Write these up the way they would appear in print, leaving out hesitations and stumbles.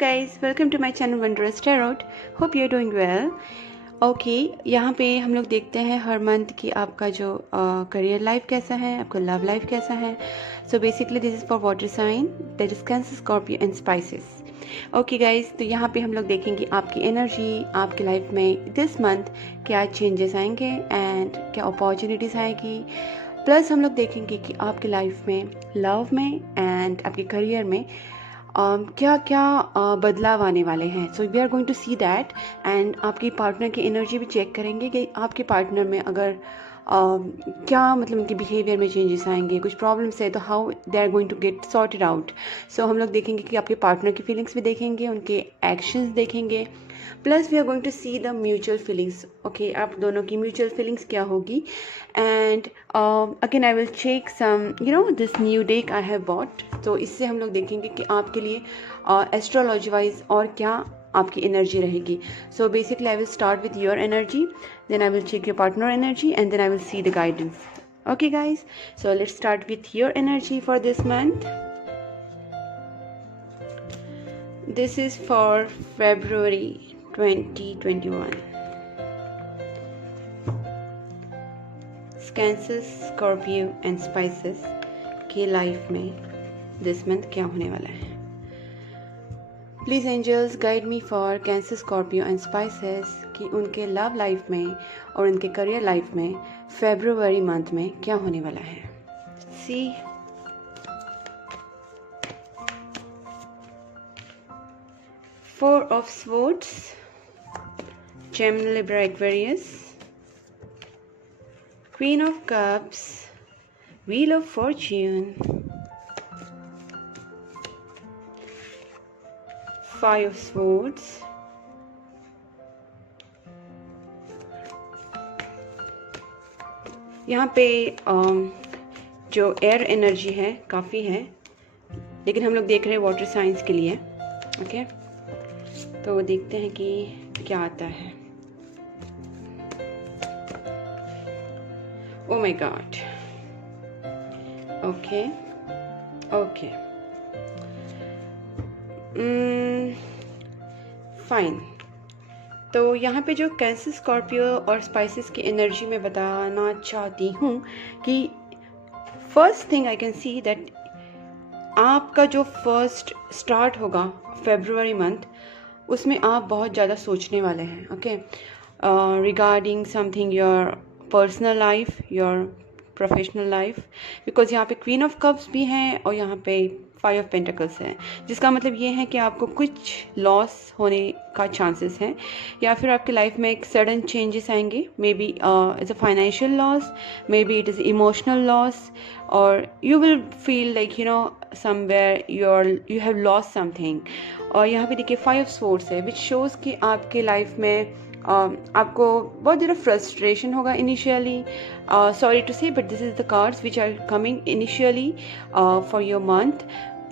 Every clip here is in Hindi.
guys, welcome to my channel Wondrous Tarot. Hope you're doing well. Okay यहाँ पे हम लोग देखते हैं हर मंथ कि आपका जो करियर लाइफ कैसा है, आपका लव लाइफ कैसा है. So basically this is for water sign, that is Cancer, Scorpio and Pisces. Okay guys, तो यहाँ पे हम लोग देखेंगे आपकी एनर्जी, आपकी लाइफ में दिस मंथ क्या चेंजेस आएंगे एंड क्या अपॉर्चुनिटीज़ आएगी. प्लस हम लोग देखेंगे कि आपकी लाइफ में, लव में एंड आपके करियर में क्या क्या बदलाव आने वाले हैं. So we are going to see that. And आपकी पार्टनर की एनर्जी भी चेक करेंगे कि आपके पार्टनर में अगर क्या मतलब उनके बिहेवियर में चेंजेस आएंगे, कुछ प्रॉब्लम्स है तो how they are going to get sorted out. So हम लोग देखेंगे कि आपके पार्टनर की फीलिंग्स भी देखेंगे, उनके एक्शंस देखेंगे. Plus we are going to see the mutual feelings. Okay, आप दोनों की म्यूचुअल फीलिंग्स क्या होगी. And again I will check some this new deck I have bought. तो इससे हम लोग देखेंगे कि आपके लिए एस्ट्रोलॉजी वाइज और क्या आपकी एनर्जी रहेगी. So basically I will start with your energy, then I will check your partner energy and then I will see the guidance. Okay guys, so let's start with your energy for this month. This is for February 2021. Cancer, Scorpio and Pisces के लाइफ में this month क्या होने वाला है. Please angels guide me for Cancer, Scorpio and Pisces कि उनके लव लाइफ में और उनके करियर लाइफ में फेब्रुवरी मंथ में क्या होने वाला है. See four of swords, Gemini, Libra, Aquarius, queen of cups, wheel of fortune, five of swords, यहाँ पे जो एयर एनर्जी है काफ़ी है, लेकिन हम लोग देख रहे हैं वाटर साइंस के लिए. ओके, तो देखते हैं कि क्या आता है. Oh my God. Okay okay, fine. तो यहाँ पे जो कैंसर, स्कॉर्पियो और स्पाइसेस की एनर्जी में बताना चाहती हूँ कि first thing I can see that आपका जो फर्स्ट स्टार्ट होगा फरवरी मंथ, उसमें आप बहुत ज़्यादा सोचने वाले हैं. Okay, regarding something your personal life, your professional life, because यहाँ पे क्वीन ऑफ कप्स भी हैं और यहाँ पे फाइव ऑफ पेंटिकल्स है, जिसका मतलब ये है कि आपको कुछ लॉस होने का चांसेस है, या फिर आपकी लाइफ में एक सडन चेंजेस आएंगे. May be it's a financial loss, may be it is emotional loss, और you will feel like somewhere you have lost something. और यहाँ पे देखिए फाइव ऑफ स्वॉर्ड्स है, विच शोज़ कि आपके लाइफ में आपको बहुत ज़्यादा फ्रस्ट्रेशन होगा initially. Sorry to say, but this is the cards which are coming initially for your month.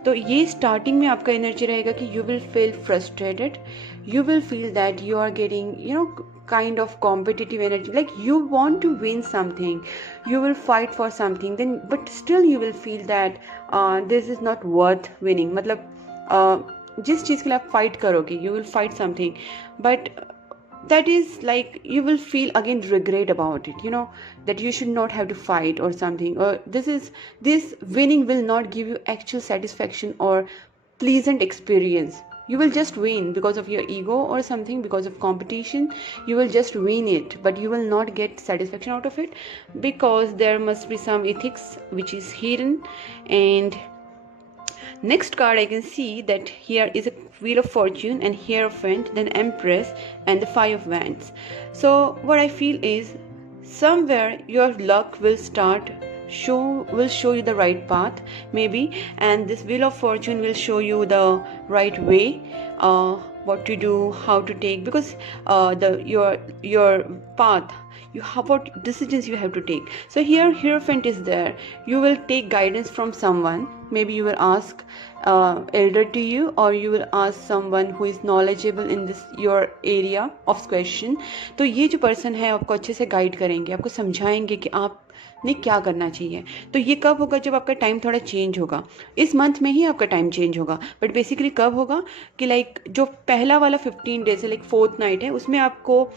तो ये स्टार्टिंग में आपका एनर्जी रहेगा कि you will feel frustrated, you will feel that you are getting kind of competitive energy, like you want to win something, you will fight for something, then but still you will feel that this is not worth winning. मतलब जिस चीज़ के लिए आप फाइट करोगे, you will fight something, but that is like you will feel again regret about it, that you should not have to fight or something, or this winning will not give you actual satisfaction or pleasant experience. You will just win because of your ego or something, because of competition. You will just win it, but you will not get satisfaction out of it, because there must be some ethics which is hidden. And next card I can see that here is a wheel of fortune and Hierophant, then Empress and the five of wands. So what I feel is somewhere your luck will show you the right path, maybe, and this wheel of fortune will show you the right way, what to do, how to take, because your path, what decisions you have to take. So here Hierophant is there. You will take guidance from someone. Maybe you will ask elder to you, or you will ask someone who is knowledgeable in this your area of question. तो ये जो पर्सन है आपको अच्छे से गाइड करेंगे, आपको समझाएंगे कि आप आपने क्या करना चाहिए। तो ये कब होगा, जब आपका टाइम थोड़ा चेंज होगा, इस मंथ में ही आपका टाइम चेंज होगा। बट बेसिकली कब होगा कि लाइक जो पहला वाला 15 डेज है, लाइक फोर्थ नाइट है, उसमें आपको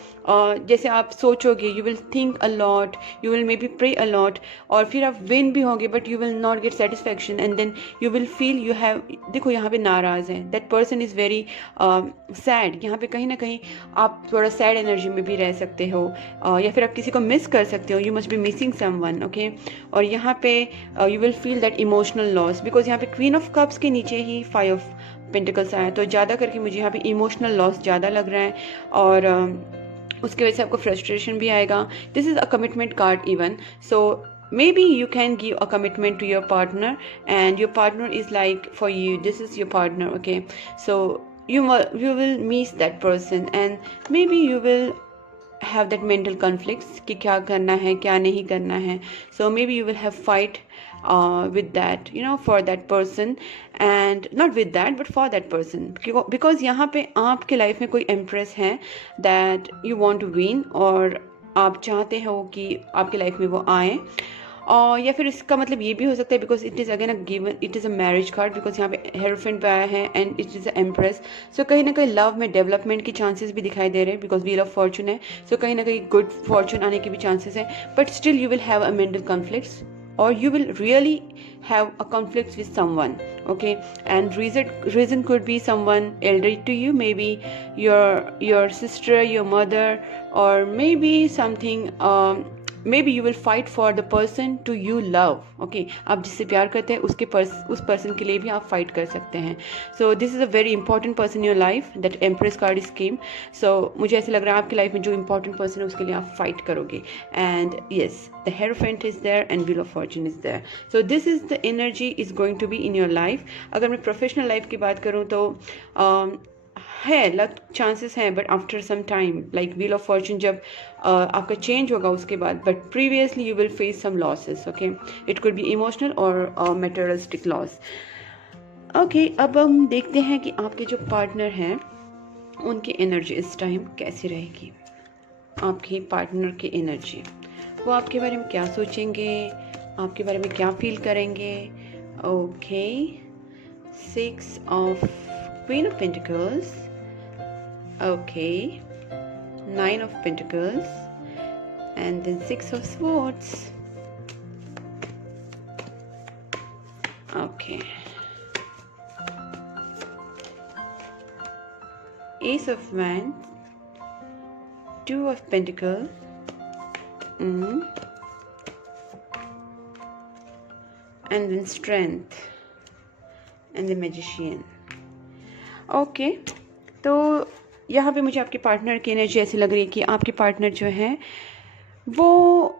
जैसे आप सोचोगे, you will think a lot, you will maybe pray a lot, और फिर आप विन भी होंगे but you will not get satisfaction, and then you will feel you have, देखो यहाँ पे नाराज़ है, that person is very sad. यहाँ पे कहीं ना कहीं आप थोड़ा सैड एनर्जी में भी रह सकते हो, या फिर आप किसी को मिस कर सकते हो, you must be missing someone, okay. और यहाँ पे you will feel that emotional loss, because यहाँ पे क्वीन ऑफ कप्स के नीचे ही 5 ऑफ पेंटिकल्स आया, तो ज़्यादा करके मुझे यहाँ पे इमोशनल लॉस ज़्यादा लग रहा है, और उसकी वजह से आपको फ्रस्ट्रेशन भी आएगा। This is a commitment card even, so maybe you can give a commitment to your partner and your partner is like for you, this is your partner, okay. So you will miss that person and maybe you will have that mental conflicts कि क्या करना है क्या नहीं करना है, so maybe you will have fight with that, you know, for that person, and not with that but for that person, because यहाँ पे आपके लाइफ में कोई एम्प्रेस है that you want to win, और आप चाहते हो कि आपके लाइफ में वो आए, और या फिर इसका मतलब ये भी हो सकता है because it is again a given, it is a marriage card, because यहाँ पे हेरोफेंट पे आया है and it is a empress, so कहीं ना कहीं लव में डेवलपमेंट की चांसेस भी दिखाई दे रहे हैं, बिकॉज व्हील ऑफ फॉर्चून है, सो कहीं ना कहीं गुड फॉर्चून आने के भी चांसेस है, but still you will have a mental conflicts, or you will really have a conflict with someone, okay. And reason could be someone elder to you, maybe your sister, your mother, or maybe something, maybe you will fight for the person to you love, okay. आप जिससे प्यार करते हैं उस पर्सन के लिए भी आप फाइट कर सकते हैं, so this is a very important person in your life, that empress card is came, so मुझे ऐसे लग रहा है आपकी लाइफ में जो important person है उसके लिए आप फाइट करोगे, and yes, the hierophant is there and wheel of fortune is there, so this is the energy is going to be in your life. अगर मैं प्रोफेशनल लाइफ की बात करूँ तो है लक चांसेस हैं, but after some time like wheel of fortune जब आपका चेंज होगा उसके बाद, but previously you will face some losses, okay. It could be emotional और मेटेरियलिस्टिक लॉस, ओके. अब हम देखते हैं कि आपके जो पार्टनर हैं उनकी एनर्जी इस टाइम कैसी रहेगी. आपके पार्टनर की एनर्जी, वो आपके बारे में क्या सोचेंगे, आपके बारे में क्या फील करेंगे, okay. 6 of Queen of Pentacles, okay, 9 of Pentacles, and then 6 of Swords, okay, Ace of Wands, 2 of Pentacles, and then Strength, and the Magician, okay. तो यहाँ पे मुझे आपके पार्टनर की एनर्जी ऐसी लग रही है कि आपके पार्टनर जो है वो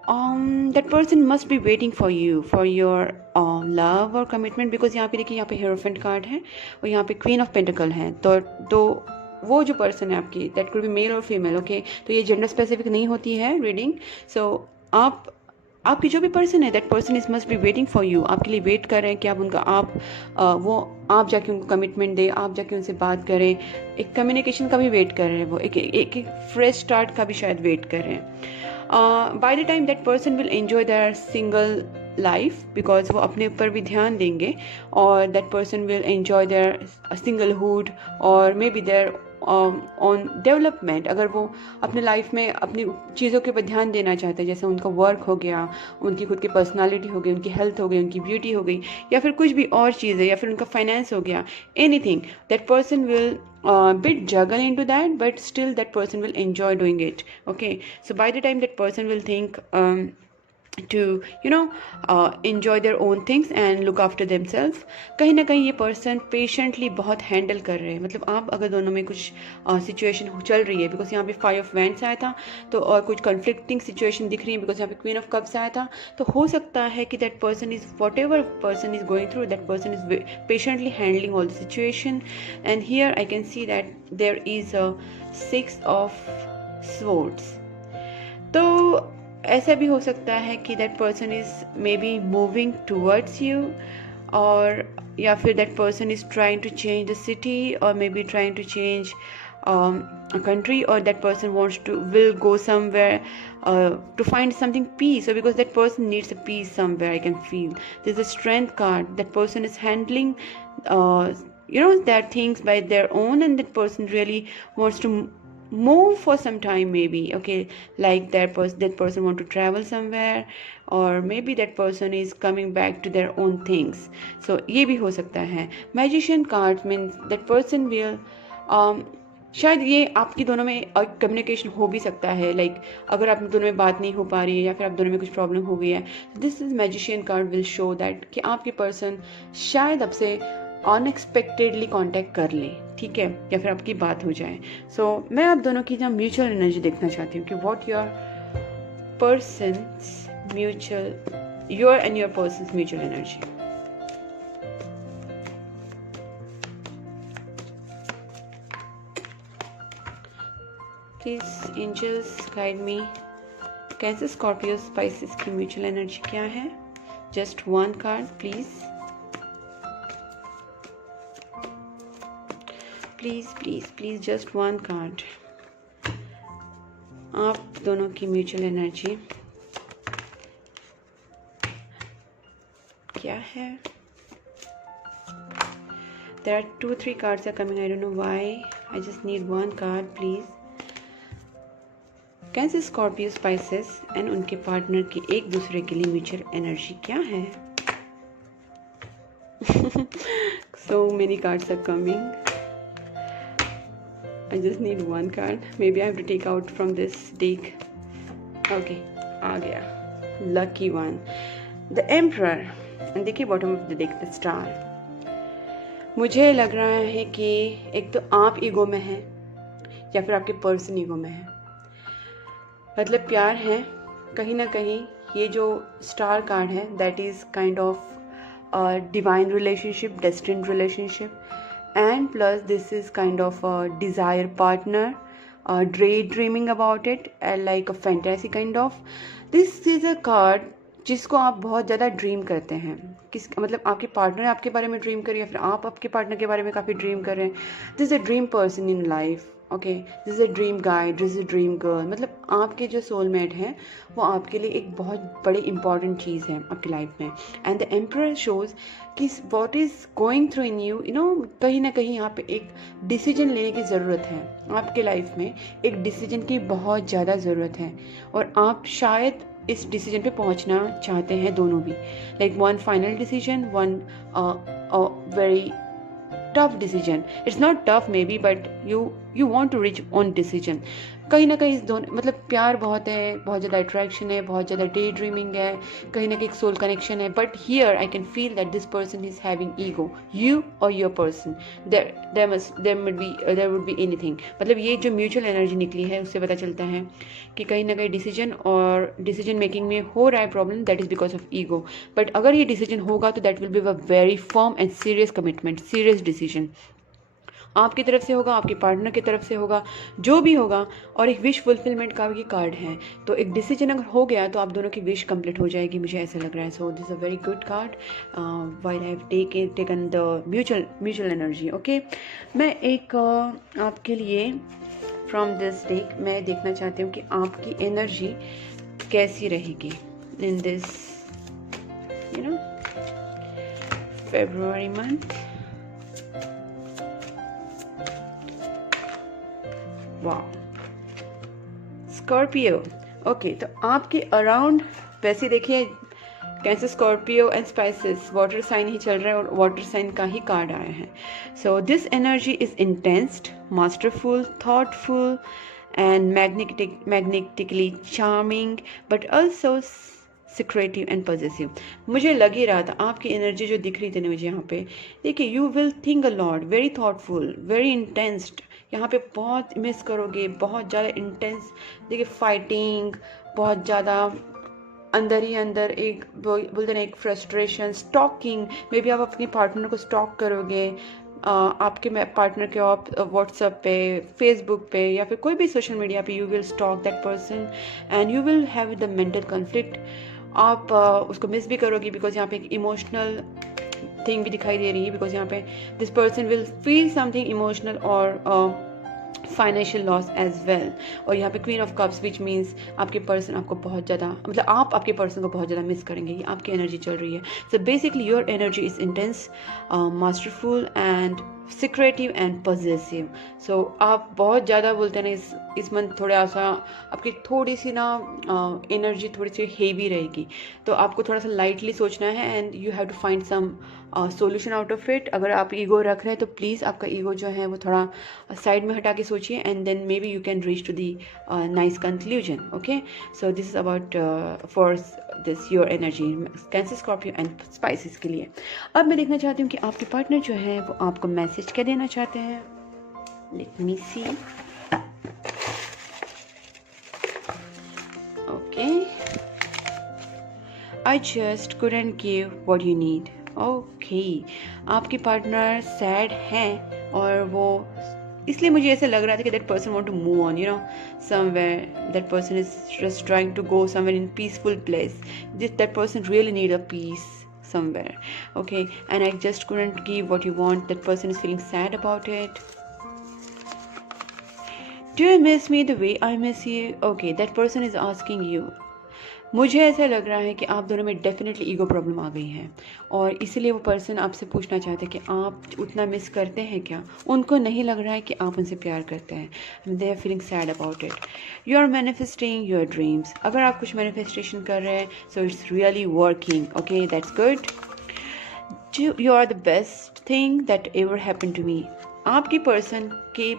that person must be waiting for you for your love और कमिटमेंट, बिकॉज यहाँ पे देखिए यहाँ पे हेरोफेंट कार्ड है और यहाँ पे क्वीन ऑफ पेंटिकल है, तो वो जो पर्सन है आपकी, दैट कुड बी मेल और फीमेल, ओके. तो ये जेंडर स्पेसिफिक नहीं होती है रीडिंग, सो आपकी जो भी पर्सन है that person is must be waiting for you, आपके लिए वेट कर रहे हैं कि आप उनका आप जाके उनको कमिटमेंट दें, आप जाके उनसे बात करें, एक कम्युनिकेशन का भी वेट कर रहे हैं वो, एक फ्रेश स्टार्ट का भी शायद वेट कर रहे हैं. By the time that person will enjoy their single life, because वो अपने ऊपर भी ध्यान देंगे, और that person will enjoy their singlehood, और may be their own development. अगर वो अपने लाइफ में अपनी चीज़ों के ऊपर ध्यान देना चाहते हैं, जैसे उनका वर्क हो गया, उनकी खुद की पर्सनालिटी हो गई, उनकी हेल्थ हो गई, उनकी ब्यूटी हो गई, या फिर कुछ भी और चीज़ें, या फिर उनका फाइनेंस हो गया, anything, that person will bit juggle into that, but still that person will enjoy doing it, okay. So by the time that person will think to enjoy their own things and look after themselves, कहीं ना कहीं ये पर्सन पेशेंटली बहुत हैंडल कर रहे हैं. मतलब आप अगर दोनों में कुछ सिचुएशन चल रही है, बिकॉज यहाँ पे 5 of Wands आया था, तो और कुछ कन्फ्लिक्टिंग सिचुएशन दिख रही है, बिकॉज यहाँ पे क्वीन ऑफ कप्स आया था, तो हो सकता है कि that person is whatever person is going through, that person is patiently handling all the situation. And here I can see that there is a 6 of Swords. तो ऐसा भी हो सकता है कि that person is may be moving towards you, और या फिर that person is trying to change the city, और may be trying to change a country, or that person will go somewhere to find something peace, or because that person needs a peace somewhere. I can feel there's a strength card. That person is handling their things by their own, and that person really wants to move for some time, maybe. Okay, like that person want to travel somewhere, or maybe that person is coming back to their own things. So ये भी हो सकता है. Magician card means that person will शायद ये आपकी दोनों में कम्युनिकेशन हो भी सकता है. लाइक अगर आप दोनों में बात नहीं हो पा रही है, या फिर आप दोनों में कुछ प्रॉब्लम हो गई है, this is magician card will show that कि आपके पर्सन शायद आपसे अनएक्सपेक्टेडली कांटेक्ट कर ले, ठीक है, या फिर आपकी बात हो जाए. सो मैं आप दोनों की जहाँ म्यूचुअल एनर्जी देखना चाहती हूँ कि what your and your person's mutual energy. Please angels guide me. Cancer, Scorpio, Pisces की म्यूचुअल एनर्जी क्या है? Just one card please. Please just one card. आप दोनों की म्यूचुअल एनर्जी क्या है? There are 2-3 cards are coming. I don't know why. I just need one card, please. Cancer, Scorpio, spices and उनके पार्टनर की एक दूसरे के लिए म्यूचुअल एनर्जी क्या है? So many cards are coming. I just need one card. Maybe I have to take out from this deck. Okay, आ गया. Lucky one. The Emperor. And देखिए bottom of the deck, the Star. मुझे लग रहा है कि एक तो आप ईगो में हैं, या फिर आपके पर्सन ईगो में है. मतलब प्यार है कहीं ना कहीं. ये जो स्टार कार्ड है, that is kind of divine relationship, destined relationship, and plus this is kind of a desire partner, daydreaming about it, like a fantasy kind of. This is a card जिसको आप बहुत ज़्यादा ड्रीम करते हैं. मतलब आपके पार्टनर आपके बारे में ड्रीम कर रही है, फिर आप आपके पार्टनर के बारे में काफ़ी ड्रीम कर रहे हैं. This is a dream person in life. Okay, this is a dream guy, this is a dream girl. मतलब आपके जो सोलमेट हैं वो आपके लिए एक बहुत बड़ी इंपॉर्टेंट चीज़ है आपकी लाइफ में. एंड द एम्परर शोज़ कि what is going through in you know, कहीं ना कहीं यहाँ पे एक डिसीजन लेने की ज़रूरत है. आपके लाइफ में एक डिसीजन की बहुत ज़्यादा ज़रूरत है, और आप शायद इस डिसीजन पे पहुंचना चाहते हैं दोनों भी. Like one final decision, one very tough decision. It's not tough maybe, but you want to reach on decision. कहीं ना कहीं इस दोनों मतलब प्यार बहुत है, बहुत ज़्यादा अट्रैक्शन है, बहुत ज़्यादा डे ड्रीमिंग है, कहीं ना कहीं एक सोल कनेक्शन है. But here I can feel that this person is having ego, you और your person. There would be anything. मतलब ये जो म्यूचुअल एनर्जी निकली है उससे पता चलता है कि कहीं ना कहीं डिसीजन और डिसीजन मेकिंग में हो रहा है problem, that is because of ego. But अगर ये डिसीजन होगा तो that will be a very firm and serious commitment, serious decision. आपकी तरफ से होगा, आपके पार्टनर की तरफ से होगा, जो भी होगा. और एक विश फुलफिलमेंट का भी कार्ड है. तो एक डिसीजन अगर हो गया तो आप दोनों की विश कंप्लीट हो जाएगी, मुझे ऐसा लग रहा है. So this a very good card while I have taken the mutual energy. Okay, मैं एक आपके लिए फ्रॉम दिस डेक मैं देखना चाहती हूँ कि आपकी एनर्जी कैसी रहेगी इन दिस February month. वाह, स्कॉर्पियो. ओके, तो आपके अराउंड वैसे देखिए Cancer, Scorpio and Pisces, water sign ही चल रहा है और वाटर साइन का ही कार्ड आया है. So this energy is intensed, masterful, thoughtful and magnetically charming, but also secretive and positive. मुझे लग ही रहा था आपकी एनर्जी जो दिख रही थी ना मुझे यहाँ पे, देखिए you will think a lot, very thoughtful, very intensed. यहाँ पे बहुत मिस करोगे, बहुत ज़्यादा इंटेंस. देखिए फाइटिंग, बहुत ज़्यादा अंदर ही अंदर एक बोलते ना एक फ्रस्ट्रेशन, स्टॉकिंग. मे बी आप अपने पार्टनर को स्टॉक करोगे, आपके पार्टनर के आप व्हाट्सएप पे, फेसबुक पे, या फिर कोई भी सोशल मीडिया पे you will stock that person and you will have the mental conflict. आप उसको मिस भी करोगे बिकॉज यहाँ पे एक इमोशनल थिंग भी दिखाई दे रही है. बिकॉज यहाँ पे this person will feel something emotional और फाइनेंशियल लॉस एज वेल। और यहाँ पे queen of cups which means आपके पर्सन आपको बहुत ज़्यादा, मतलब आप आपके पर्सन को बहुत ज़्यादा मिस करेंगे, ये आपकी एनर्जी चल रही है। So basically your energy is intense, masterful and secretive and positive. So आप बहुत ज़्यादा बोलते हैं ना, इस मंथ थोड़ा सा आपकी थोड़ी सी ना एनर्जी थोड़ी सी हेवी रहेगी, तो आपको थोड़ा सा लाइटली सोचना है and you have to find some solution out of it. अगर आप ईगो रख रहे हैं तो प्लीज़ आपका ईगो जो है वो थोड़ा साइड में हटा के सोचिए and then maybe you can reach to the nice conclusion. Okay, so this is about for this your energy Cancer, Scorpio and Pisces के लिए। अब मैं देखना चाहती हूँ कि आपके पार्टनर जो है वो आपको मैसेज क्या देना चाहते हैं। Let me see. Okay, I just couldn't give what you need. Okay, आपके पार्टनर सैड हैं और वो इसलिए मुझे ऐसा लग रहा था कि that person want to move on, you know, somewhere that person is just trying to go somewhere in peaceful place. That person really need a peace somewhere. Okay, and I just couldn't give what you want. That person is feeling sad about it. Do you miss me the way I miss you? Okay, that person is asking you. मुझे ऐसा लग रहा है कि आप दोनों में डेफिनेटली ईगो प्रॉब्लम आ गई है और इसीलिए वो पर्सन आपसे पूछना चाहते हैं कि आप उतना मिस करते हैं क्या। उनको नहीं लग रहा है कि आप उनसे प्यार करते हैं। They are feeling sad about it. You are manifesting your dreams. अगर आप कुछ मैनिफेस्टेशन कर रहे हैं so it's really working. Okay, that's good. You are the best thing that ever happen to me. आपकी पर्सन की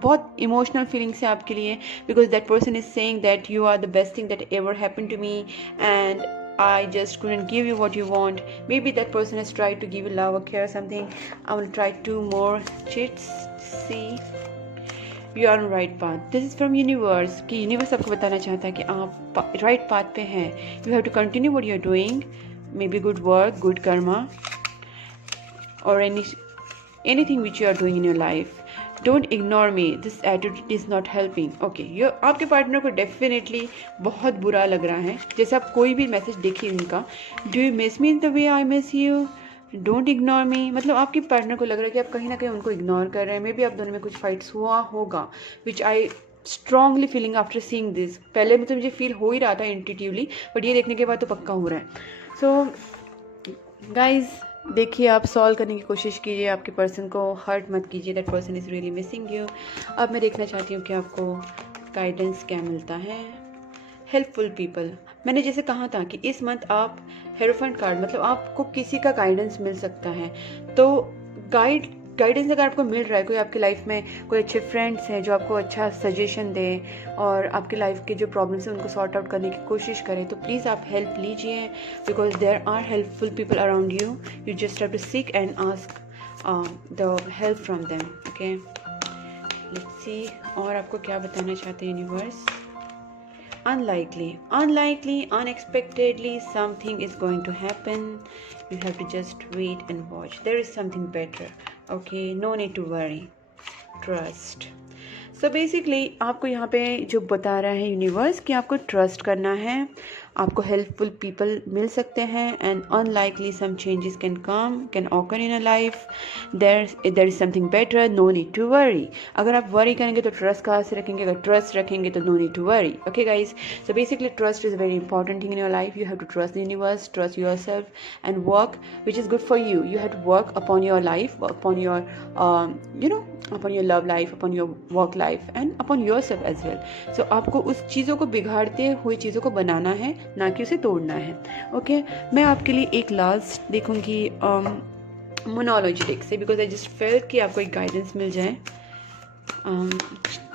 बहुत इमोशनल फीलिंग्स है आपके लिए, because that person is saying that you are the best thing that ever happen to me and I just couldn't give you what you want. Maybe that person has tried to give you love or care or something. I will try 2 more chits. See, you are on right path. This is from universe कि यूनिवर्स आपको बताना चाहता है कि आप राइट पाथ पे हैं. You have to continue what you are doing. Maybe good work, good karma, or anything which you are doing in your life. Don't ignore me. This attitude is not helping. Okay, आपके पार्टनर को डेफिनेटली बहुत बुरा लग रहा है। जैसे आप कोई भी मैसेज देखिए उनका, do you miss me the way I miss you, don't ignore me. मतलब आपके पार्टनर को लग रहा है कि आप कहीं ना कहीं उनको इग्नोर कर रहे हैं। मे बी आप दोनों में कुछ फाइट्स हुआ होगा, which I strongly feeling after seeing this. पहले मतलब मुझे फील हो ही रहा था इंट्यूटिवली, बट ये देखने के बाद तो पक्का हो रहा है। सो गाइज, देखिए, आप सॉल्व करने की कोशिश कीजिए, आपके पर्सन को हर्ट मत कीजिए। That person is really missing you. अब मैं देखना चाहती हूँ कि आपको गाइडेंस क्या मिलता है। हेल्पफुल पीपल, मैंने जैसे कहा था कि इस मंथ आप हेरोफेंट कार्ड, मतलब आपको किसी का गाइडेंस मिल सकता है। तो गाइडेंस अगर आपको मिल रहा है, कोई आपकी लाइफ में कोई अच्छे फ्रेंड्स हैं जो आपको अच्छा सजेशन दें और आपकी लाइफ के जो प्रॉब्लम्स हैं उनको सॉर्ट आउट करने की कोशिश करें, तो प्लीज़ आप हेल्प लीजिए, because there are helpful people around you. You just have to seek and ask the help from them. Okay, let's see और आपको क्या बताना चाहते हैं universe. Unlikely, unexpectedly, something is going to happen. You have to just wait and watch. There is something better. Okay, no need to worry. Trust. So basically, आपको यहाँ पे जो बता रहा है यूनिवर्स कि आपको ट्रस्ट करना है, आपको हेल्पफुल पीपल मिल सकते हैं and unlikely some changes can occur in a life. There is something better, no need to worry. अगर आप वरी करेंगे तो ट्रस्ट कहाँ से रखेंगे, अगर ट्रस्ट रखेंगे तो no need to worry. Okay guys, so basically trust is a very important thing in your life. You have to trust the universe, trust yourself and work which is good for you. You have to work upon your life, upon your upon your love life, upon your work life and upon yourself as well. So आपको उस चीज़ों को बिगाड़ते हुए चीज़ों को बनाना है, ना कि उसे तोड़ना है। ओके, मैं आपके लिए एक लास्ट देखूंगी मोनोलॉजी डेक से, बिकॉज आई जस्ट फेल्ट कि आपको एक गाइडेंस मिल जाए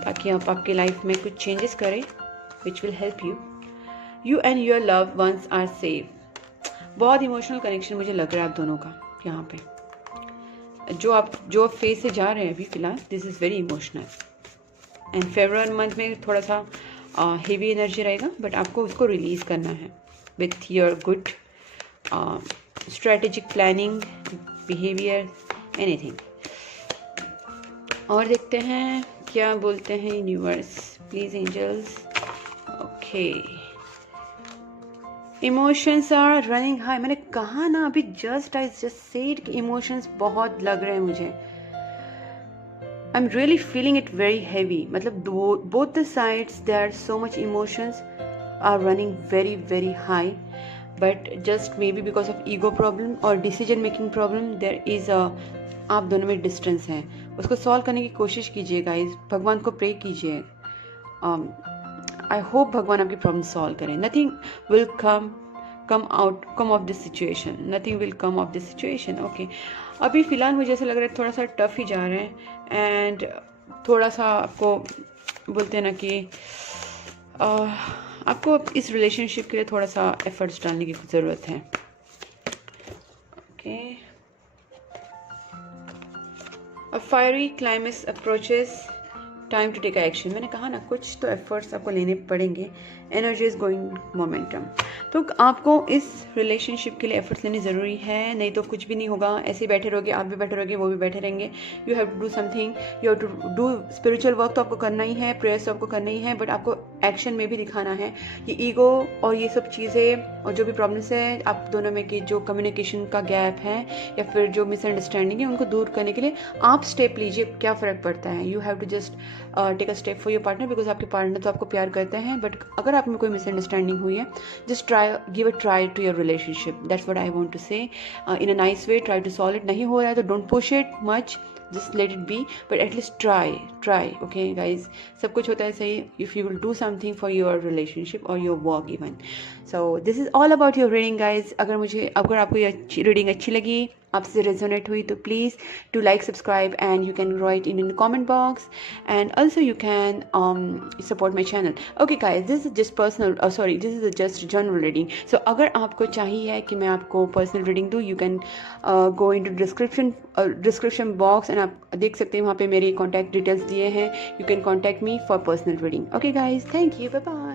ताकि आप आपके लाइफ में कुछ चेंजेस करें which will help you. You and your love ones are safe. बहुत इमोशनल कनेक्शन मुझे लग रहा है आप दोनों का यहाँ पे। जो फेज से जा रहे हैं अभी फिलहाल, this is very emotional and February month में थोड़ा सा हेवी एनर्जी रहेगा, बट आपको उसको रिलीज़ करना है with your good strategic planning, behaviour, anything. और देखते हैं क्या बोलते हैं universe, please angels. Okay, emotions are running high. मैंने कहा ना अभी, आई जस्ट सेड कि इमोशंस बहुत लग रहे हैं मुझे। I'm really feeling it very heavy. मतलब both the sides there are so much emotions are running very very high, but just maybe because of ego problem or decision making problem there is a आप दोनों में डिस्टेंस है. उसको सॉल्व करने की कोशिश कीजिए गाइज, भगवान को प्रे कीजिए. आई होप भगवान आपकी प्रॉब्लम सॉल्व करें. Nothing will come of this situation. Nothing will come of this situation. Okay, अभी फ़िलहाल मुझे ऐसा लग रहा है थोड़ा सा टफ ही जा रहे हैं, एंड थोड़ा सा आपको बोलते हैं ना कि आपको इस रिलेशनशिप के लिए थोड़ा सा एफर्ट्स डालने की ज़रूरत है. Okay, A fiery climax approaches, time to take action. मैंने कहा ना कुछ तो एफर्ट्स आपको लेने पड़ेंगे. Energy is going momentum. तो आपको इस रिलेशनशिप के लिए एफर्ट्स लेने ज़रूरी है, नहीं तो कुछ भी नहीं होगा. ऐसे ही बैठे रहोगे, आप भी बैठे रहोगे, वो भी बैठे रहेंगे. You have to do something. You have to do spiritual work तो आपको करना ही है, प्रेयर्स तो आपको करना ही है, बट आपको एक्शन में भी दिखाना है. ये ईगो और ये सब चीज़ें और जो भी प्रॉब्लम्स है आप दोनों में की, जो कम्युनिकेशन का गैप है या फिर जो मिसअंडरस्टैंडिंग है, उनको दूर करने के लिए आप स्टेप लीजिए. क्या फ़र्क पड़ता है. You have to just take a step for your partner, because आपके पार्टनर तो आपको प्यार करते हैं, बट अगर आप में कोई मिसअंडरस्टैंडिंग हुई है, just try, give a try to your relationship. That's what I want to say. In a nice way try to solve it. नहीं हो रहा है तो don't push it much, just let it be, but at least try. Okay guys, सब कुछ होता है सही if you will do something for your relationship or your work even. So this is all about your reading guys. अगर आपको ये रीडिंग अच्छी लगी, आपसे रेजोनेट हुई, तो please do like, subscribe, and you can write in the comment box, and also you can support my channel. Okay guys, this is just personal, this is just general reading. So अगर आपको चाहिए कि मैं आपको पर्सनल रीडिंग दूँ, you can go into description box, and आप देख सकते हैं वहाँ पे मेरी कॉन्टैक्ट डिटेल्स दिए हैं. You can contact me for personal reading. Okay guys, thank you, bye bye.